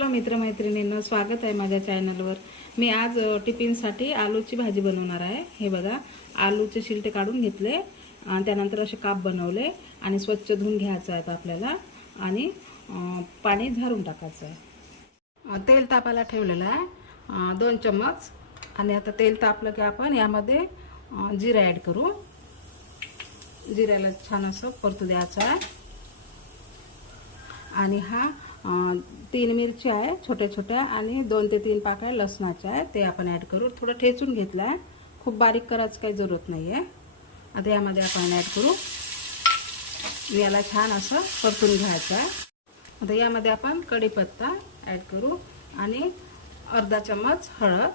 Hello मित्रमैत्रिणींना स्वागत आहे माझ्या चॅनलवर. मी आज टिफिनसाठी आलूची भाजी बनवणार आहे. हे बघा आलूचे शिलटे काढून घेतले आणि त्यानंतर असे काप बनवले आणि स्वच्छ धुवून घ्यायचं आहे आपल्याला आणि पाणी झारून टाकायचं आहे. तेल तापायला ठेवलेलं आहे. दोन चम्मच आणि आता तेल तापलं की आपण यामध्ये जिरा ॲड करू. जिऱ्याला छान असं परतू द्यायचं आहे. आणि हा तीन मिरच्या आहे छोट्या छोट्या आणि दोन ते तीन पाकळ्या लसणाच्या आहे. ते आपण ॲड करू. थोडं ठेचून घेतलं आहे. खूप बारीक करायचं काही जरूरत नाही आहे आता यामध्ये आपण ॲड करू. याला छान असं परतून घ्यायचं आहे. आता यामध्ये आपण कढीपत्ता ॲड करू. आणि अर्धा चम्मच हळद.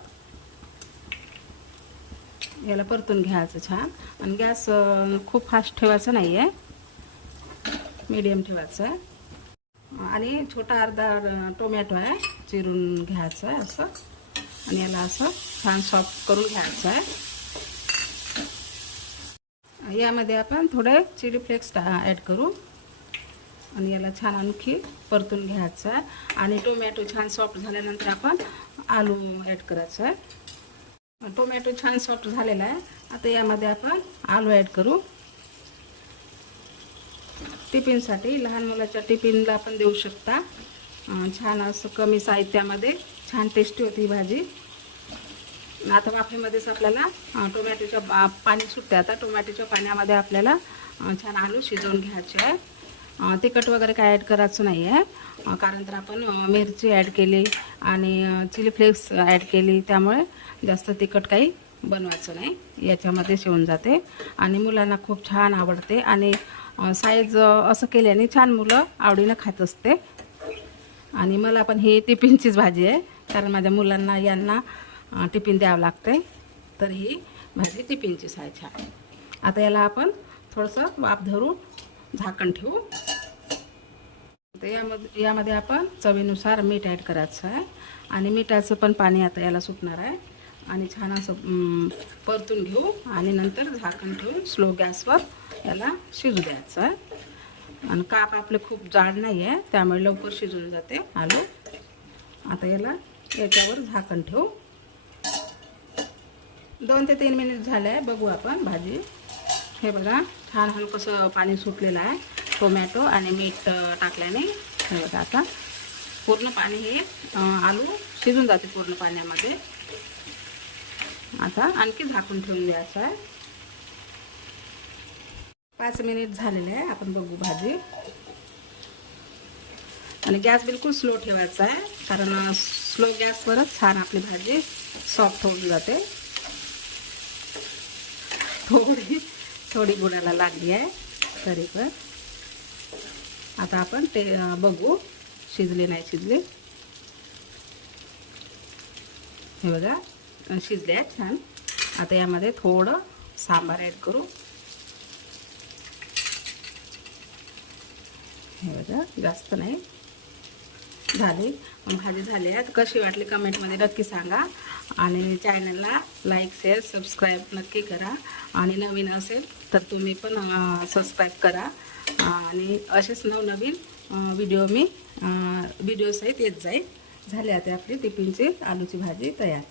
याला परतून घ्यायचं छान. आणि गॅस खूप फास्ट ठेवायचा नाही आहे मीडियम ठेवायचं आहे. आणि छोटा अर्धा टोमॅटो आहे चिरून घ्यायचं आहे असं. आणि याला असं छान सॉफ्ट करून घ्यायचं आहे. यामध्ये आपण थोडे चिली फ्लेक्स ॲड करू. आणि याला छान आणखी परतून घ्यायचं आहे. आणि टोमॅटो छान सॉफ्ट झाल्यानंतर आपण आलू ॲड करायचं आहे. टोमॅटो छान सॉफ्ट झालेला आहे. आता यामध्ये आपण आलू ॲड करू. टिफिनसाठी लहान मुलाच्या टिफिनला आपण देऊ शकता. छान असं कमी साहित्यामध्ये छान टेस्टी होती ही भाजी. आता वाफेमध्येच आपल्याला टोमॅटोच्या पाणी सुटते आता टोमॅटोच्या पाण्यामध्ये आपल्याला छान आलू शिजवून घ्यायचे आहे तिखट वगैरे काय ॲड करायचं नाही आहे कारण तर आपण मिरची ॲड केली आणि चिली फ्लेक्स ॲड केली. त्यामुळे जास्त तिखट काही बनवायचं नाही. याच्यामध्ये शिवून जाते. आणि मुलांना खूप छान आवडते. आणि साईज असं केल्याने छान मुलं आवडीनं खात असते. आणि मला पण ही टिफिनचीच भाजी आहे. कारण माझ्या मुलांना यांना टिफिन द्यावं लागते. तर ही भाजी टिफिनचीच आहे. छान आता याला आपण थोडंसं वाफ धरून झाकण ठेवू. तर यामध्ये यामध्ये आपण चवीनुसार मीठ ॲड करायचं आहे. आणि मिठाचं पण पाणी आता याला सुटणार आहे. आणि छान असं परतून घेऊ आणि नंतर झाकण ठेवून स्लो गॅसवर याला शिजू द्यायचं आहे. आणि काप आपले खूप जाड नाही आहे त्यामुळे लवकर शिजून जाते आलू. आता याला याच्यावर झाकण ठेवू. दोन ते तीन मिनिट झाले आहे बघू आपण भाजी. हे बघा छान हलकंसं पाणी सुटलेलं आहे. टोमॅटो आणि मीठ टाकल्याने. हे बघा आता. पूर्ण पाणी हे आलू शिजून जाते पूर्ण पाण्यामध्ये. आता आणखी झाकून ठेवून द्यायचं आहे. पाच मिनिट झालेले आहे आपण बघू भाजी. आणि गॅस बिलकुल स्लो ठेवायचा आहे कारण स्लो गॅसवरच छान आपली भाजी सॉफ्ट होऊन जाते. थोडी थोडी बुडायला लागली आहे तरी पण. आता आपण ते बघू शिजले नाही शिजले. हे बघा. शिजले आहेत छान. आता यामध्ये थोडं सांबार ॲड करू. हे बघा जास्त नाही. झाली. भाजी झाली आहे कशी वाटली कमेंटमध्ये नक्की सांगा. आणि चॅनलला लाईक शेअर सबस्क्राईब नक्की करा. आणि नवीन असेल तर तुम्ही पण सबस्क्राईब करा. आणि असेच नवनवीन व्हिडिओ मी व्हिडिओसहित येत जाईल. झाले आता आपली टिफिनची आलूची भाजी तयार.